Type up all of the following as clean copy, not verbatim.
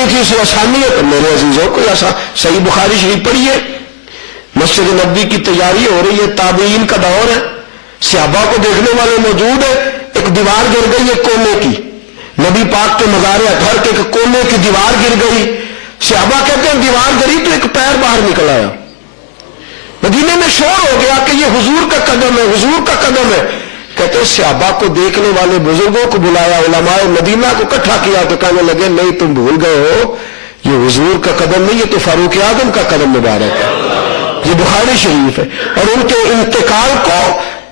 رہی تھی اسے آسانی ہے تو میرے عزیزوں کو صحیح بخاری شریف پڑھیے. مسجد نبوی کی تیاری ہو رہی ہے, تابعین کا دور ہے, صحابہ کو دیکھنے والے موجود ہیں. ایک دیوار گر گئی ہے کونے کی, نبی پاک کے مزار اطہر کے ایک کونے کی دیوار گر گئی. صحابہ کہتے ہیں دیوار گری تو ایک پیر باہر نکل آیا. مدینے میں شور ہو گیا کہ یہ حضور کا قدم ہے, حضور کا قدم ہے. کہتے ہیں صحابہ کو دیکھنے والے بزرگوں کو بلایا, علماء مدینہ کو اکٹھا کیا تو کہنے لگے نہیں تم بھول گئے ہو, یہ حضور کا قدم نہیں, یہ تو فاروق اعظم کا قدم مبارک ہے. یہ بخاری شریف ہے. اور ان کے انتقال کو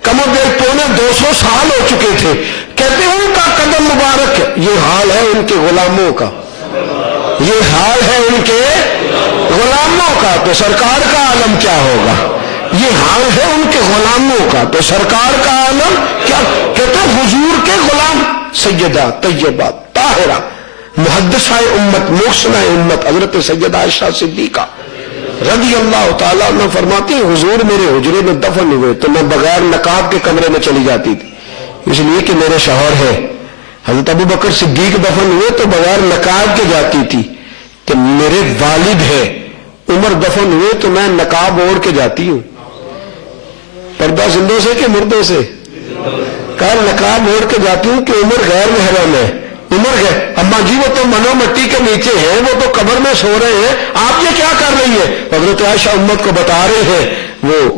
کم و بیش 250 سال ہو چکے تھے. کہتے ہیں ان کا قدم مبارک ہے. یہ حال ہے ان کے غلاموں کا, یہ حال ہے ان کے غلاموں کا, تو سرکار کا عالم کیا ہوگا. یہ حال ہے ان کے غلاموں کا, تو سرکار کا عالم کیا. کہتے ہیں حضور کے غلام سیدہ طیبہ طاہرہ محدثہ امت محسنہ امت حضرت سیدہ عائشہ صدیقہ رضی اللہ تعالیٰ عنہ فرماتی ہیں حضور میرے حجرے میں دفن ہوئے تو میں بغیر نقاب کے کمرے میں چلی جاتی تھی, اس لیے کہ میرے شوہر ہے. حضرت ابو بکر صدیق دفن ہوئے تو بغیر نقاب کے جاتی تھی کہ میرے والد ہے. عمر دفن ہوئے تو میں نقاب اوڑھ کے جاتی ہوں. پردہ زندوں سے کہ مردوں سے؟ کہا نقاب اوڑھ کے جاتی ہوں کہ عمر غیر محرم ہے. عمر ہے اماں جی وہ تو منو مٹی کے نیچے ہیں, وہ تو قبر میں سو رہے ہیں, آپ یہ کیا کر رہی ہے. حضرت عائشہ امت کو بتا رہے ہیں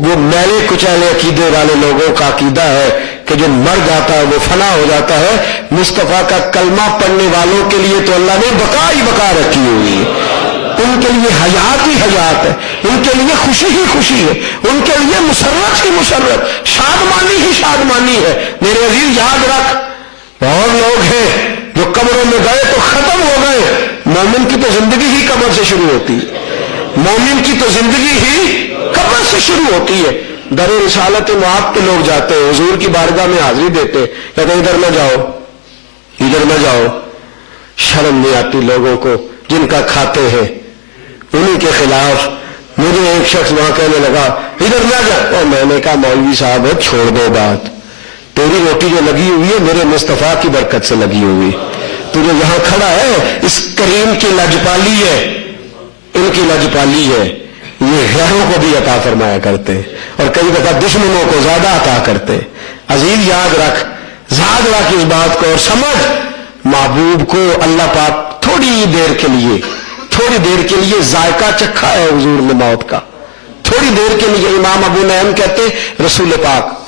وہ میلے کچیلے عقیدے والے لوگوں کا عقیدہ ہے کہ جو مر جاتا ہے وہ فنا ہو جاتا ہے. مصطفیٰ کا کلمہ پڑھنے والوں کے لیے تو اللہ نے بقا ہی بقا رکھی ہوئی ہے. ان کے لیے حیات ہی حیات ہے, ان کے لیے خوشی ہی خوشی ہے, ان کے لیے مسرت ہی مسرت, شادمانی ہی شادمانی ہے. میرے عزیز یاد رکھ, اور لوگ ہیں جو قبروں میں گئے تو ختم ہو گئے. مومن کی تو زندگی ہی قبر سے شروع ہوتی ہے, مومن کی تو زندگی ہی قبر سے شروع ہوتی ہے. در رسالت معاق کے لوگ جاتے ہیں, حضور کی بارگاہ میں حاضری دیتے, کہتے ادھر نہ جاؤ, ادھر نہ جاؤ. شرم نہیں آتی لوگوں کو جن کا کھاتے ہیں انہی کے خلاف. مجھے ایک شخص وہاں کہنے لگا ادھر نہ جا, اور میں نے کہا مولوی صاحب چھوڑ دو بات, تیری روٹی جو لگی ہوئی ہے میرے مصطفیٰ کی برکت سے لگی ہوئی. تو جو یہاں کھڑا ہے اس کریم کی لجپالی ہے, ان کی لجپالی ہے. یہ غیروں کو بھی عطا فرمایا کرتے ہیں اور کئی دفعہ دشمنوں کو زیادہ عطا کرتے ہیں. عزیز یاد رکھ اس بات کو اور سمجھ, محبوب کو اللہ پاک تھوڑی دیر کے لیے ذائقہ چکھا ہے حضور نے موت کا, تھوڑی دیر کے لیے. امام ابو نعیم کہتے رسول پاک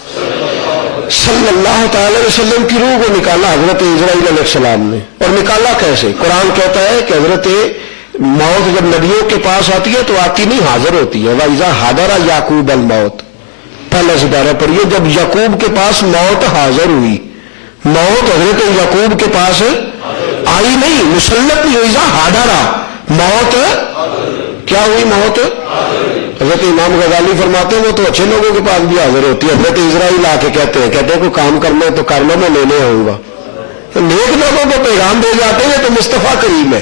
صلی اللہ تعالی وسلم کی روح کو نکالا حضرت اسرائیل علیہ السلام نے. اور نکالا کیسے؟ قرآن کہتا ہے کہ حضرت موت جب نبیوں کے پاس آتی ہے تو آتی نہیں, حاضر ہوتی ہے. وَإِذَا حَضَرَ یعقوب الموت, پہلا سپارہ پڑھیے. جب یعقوب کے پاس موت حاضر ہوئی, موت حضرت یعقوب کے پاس آئی نہیں, مسلط نہیں. وَإِذَا حَضَرَ موت کیا ہوئی, موت. حضرت امام غزالی فرماتے ہیں وہ تو اچھے لوگوں کے پاس بھی حاضر ہوتی ہے. حضرت اسرائیل آ کے کہتے ہیں کوئی کام کرنا ہے تو کر لو, میں لینے آؤں گا. تو نیک لوگوں کو پیغام دے جاتے ہیں تو مصطفیٰ کریم ہے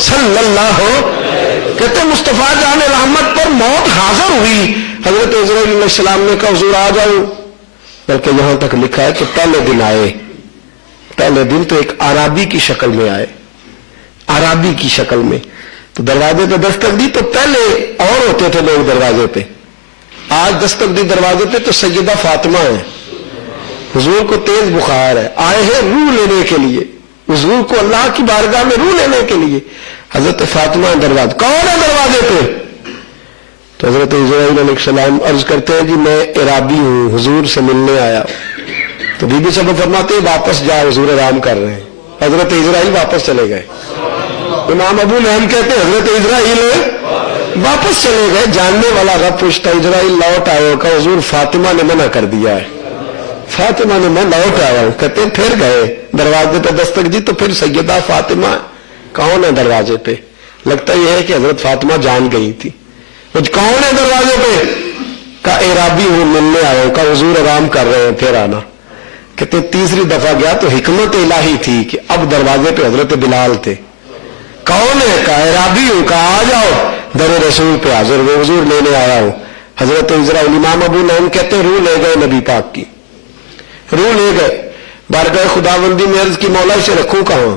صلی اللہ کہتے ہیں مصطفیٰ جان رحمت پر موت حاضر ہوئی. حضرت اسرائیل علیہ السلام نے کہا حضور آ جاؤ, بلکہ یہاں تک لکھا ہے کہ پہلے دن آئے. پہلے دن تو ایک عرابی کی شکل میں آئے, عرابی کی شکل میں. تو دروازے پہ دستک دی تو پہلے اور ہوتے تھے لوگ دروازے پہ, آج دستک دی دروازے پہ تو سیدہ فاطمہ ہے. حضور کو تیز بخار ہے, آئے ہیں روح لینے کے لیے, حضور کو اللہ کی بارگاہ میں روح لینے کے لیے. حضرت فاطمہ دروازہ, کون ہے دروازے پہ؟ تو حضرت اسرائیل علیہ السلام عرض کرتے ہیں جی میں عرابی ہوں, حضور سے ملنے آیا. تو بی بی صاحب فرماتے ہیں واپس جا, حضور آرام کر رہے ہیں. حضرت اسرائیل واپس چلے گئے. امام ابو نعیم کہتے ہیں حضرت اسرائیل واپس چلے گئے. جاننے والا رب پوچھتا اسرائیل لوٹ آئے, کہ حضور فاطمہ نے منع کر دیا ہے. فاطمہ نے میں لوٹ آیا ہوں. کہتے ہیں پھر گئے دروازے پہ دستک دی تو پھر سیدہ فاطمہ کون ہے دروازے پہ؟ لگتا یہ ہے کہ حضرت فاطمہ جان گئی تھی. کون ہے دروازے پہ؟ کہا اعرابی ہوں, ملنے آیا ہوں. کہا حضور آرام کر رہے ہیں, پھر آنا. کہتے تیسری دفعہ گیا تو حکمت الہی تھی کہ اب دروازے پہ حضرت بلال تھے. کون ہے؟ کہا اعرابی ہوں. کہا آ جاؤ, در رسول پہ حاضر ہوئے, حضور لینے آیا ہوں. حضرت اسرائیل امام ابو نعیم کہتے ہیں روح لے گئے نبی پاک کی, روح لے گئے. بارگاہ خداوندی میں عرض کی مولا اسے رکھوں کہاں؟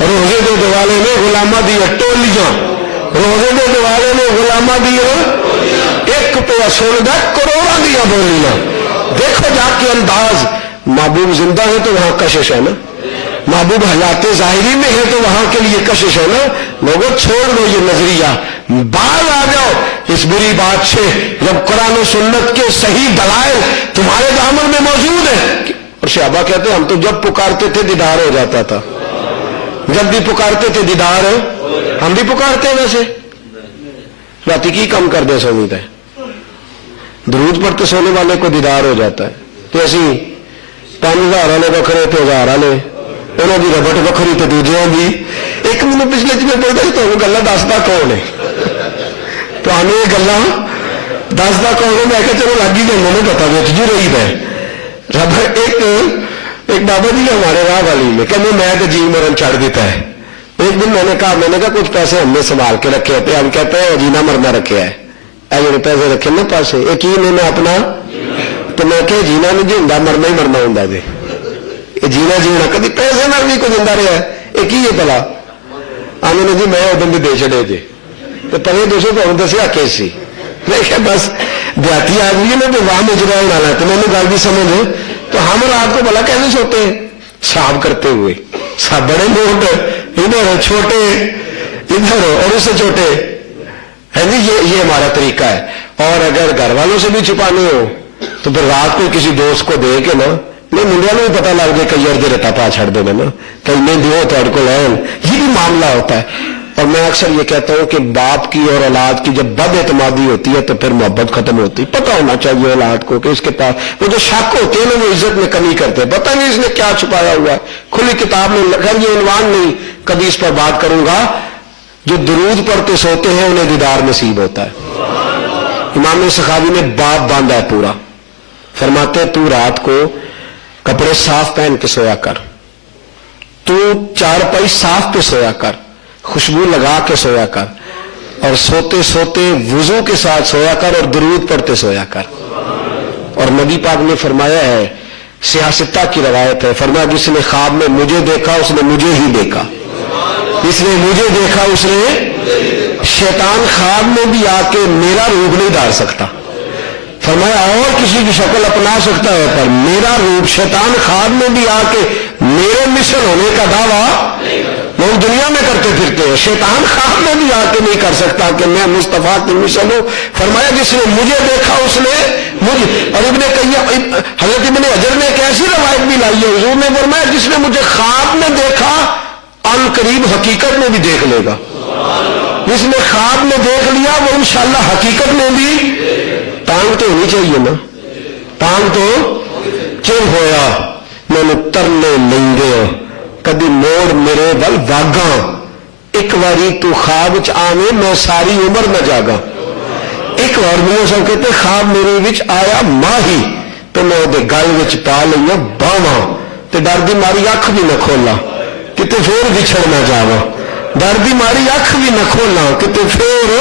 روزے دے دوالے نے غلاماں دی ٹولیاں، روزے دے دوالے نے غلاماں دی ایک پہ سندا کروڑاں دیا بولیاں۔ دیکھو جا کے انداز، محبوب زندہ ہے تو وہاں کشش ہے نا، محبوب حیات ظاہری میں ہے تو وہاں کے لیے کشش ہے نا۔ لوگوں چھوڑ دو یہ نظریہ، باہر آ جاؤ اس بری بات سے جب قرآن و سنت کے صحیح دلائل تمہارے دامن میں موجود ہیں۔ اور صحابہ کہتے ہیں ہم تو جب پکارتے تھے دیدار ہو جاتا تھا، جب بھی پکارتے تھے دیدار ہو، ہم بھی پکارتے ہیں ویسے راتی کی کم کر دے سونی ہے، درود پڑھتے سونے والے کو دیدار ہو جاتا ہے۔ تو اسی 5000 والے وکھرے تو 1000 والے، انہوں کی ربٹ وکری تو دوجے بھی۔ ایک مجھے پچھلے چلے پڑھتا تو گلا دستا کون ہے، تو ہمیں یہ گلا دستا کون ہے، میں کہ چلو لگ ہی جائے نہیں پتا بچ جی رہی ہے رب۔ ایک بابا جی ہمارے راہ والی میں کہ میں تو جی مرن چھڑ دیتا ہے۔ ایک دن میں نے کہا کچھ پیسے ہم نے سنبھال کے رکھے تھے، ہم کہتے ہیں جینا مرنا رکھے ہے، اے پیسے رکھے نا پاسے ایک ہی میں نے اپنا، تو میں کہ جینا نہیں جی ہوں مرنا ہی مرنا ہوں جی، یہ جینا جینا کبھی پیسے نہ بھی کوئی زندہ رہا ہے ایک ہی ہے بلا۔ آنے نے جی میں ادھر بھی دے چڑے جی تو پہلے دوسرے کو دسیا کیسی، میں کہ بس دیہاتی آدمی ہے نا تو وہاں مجرا ڈالا تو میں نے گل بھی سمجھ۔ تو ہم رات کو بلا کیسے سوتے ہیں صاف کرتے ہوئے، سب بڑے موٹ ادھر چھوٹے ادھر اور اس سے چھوٹے ہے جی، یہ ہمارا طریقہ ہے۔ اور اگر گھر والوں سے بھی چھپانے ہو تو پھر رات کو کسی دوست کو دے کے نا، نہیں منڈیا میں بھی پتا لگ جائے کئی ارد رہتا پا چھڑ دینا نا، کئی میں دیو تھوڑے کو لین، یہ بھی معاملہ ہوتا ہے۔ اور میں اکثر یہ کہتا ہوں کہ باپ کی اور اولاد کی جب بد اعتمادی ہوتی ہے تو پھر محبت ختم ہوتی ہے۔ پتہ ہونا چاہیے اولاد کو کہ اس کے پاس وہ جو شک ہوتے ہیں نا وہ عزت میں کمی کرتے ہیں، پتہ نہیں اس نے کیا چھپایا ہوا ہے، کھلی کتاب میں خیر یہ عنوان نہیں، کبھی اس پر بات کروں گا۔ جو درود پڑھتے سوتے ہیں انہیں دیدار نصیب ہوتا ہے۔ امام سخاوی نے باپ باندھا ہے پورا، فرماتے تو رات کو کپڑے صاف پہن کے سویا کر، تو چارپائی صاف پہ سویا کر، خوشبو لگا کے سویا کر، اور سوتے سوتے وضو کے ساتھ سویا کر اور درود پڑھتے سویا کر۔ اور نبی پاک نے فرمایا ہے، سیاستہ کی روایت ہے، فرمایا جس نے خواب میں مجھے دیکھا اس نے مجھے ہی دیکھا، جس نے مجھے دیکھا اس نے، شیطان خواب میں بھی آ کے میرا روپ نہیں ڈال سکتا، فرمایا اور کسی کی شکل اپنا سکتا ہے پر میرا روپ شیطان خواب میں بھی آ کے میرے مثل ہونے کا دعویٰ لوگ دنیا میں کرتے پھرتے ہیں، شیطان خواب میں بھی آ کے نہیں کر سکتا کہ میں مصطفیٰ کی مثل ہوں۔ فرمایا جس نے مجھے دیکھا اس نے مجھے، اور حضرت ابن حجر نے ایک ایسی روایت بھی لائی ہے، حضور نے فرمایا جس نے مجھے خواب میں دیکھا ان قریب حقیقت میں بھی دیکھ لے گا، جس نے خواب میں دیکھ لیا وہ انشاءاللہ حقیقت میں بھی۔ ٹانگ تو ہونی چاہیے نا، ٹانگ تو چل ہویا میں ترنے لیں گے کدی موڑ میرے ول واگاں، ایک واری تو خواب آویں میں ساری عمر نہ جاگا۔ ایک بار میں سب کہتے خواب میرے وچ آیا ماہی تو میں دے گل وچ پا لیا باواں، تے ڈر دی ماری اکھ بھی نہ کھولا کتے پھر بچھڑ نہ جاواں، ڈر دی ماری اکھ بھی نہ کھولا کتے پھر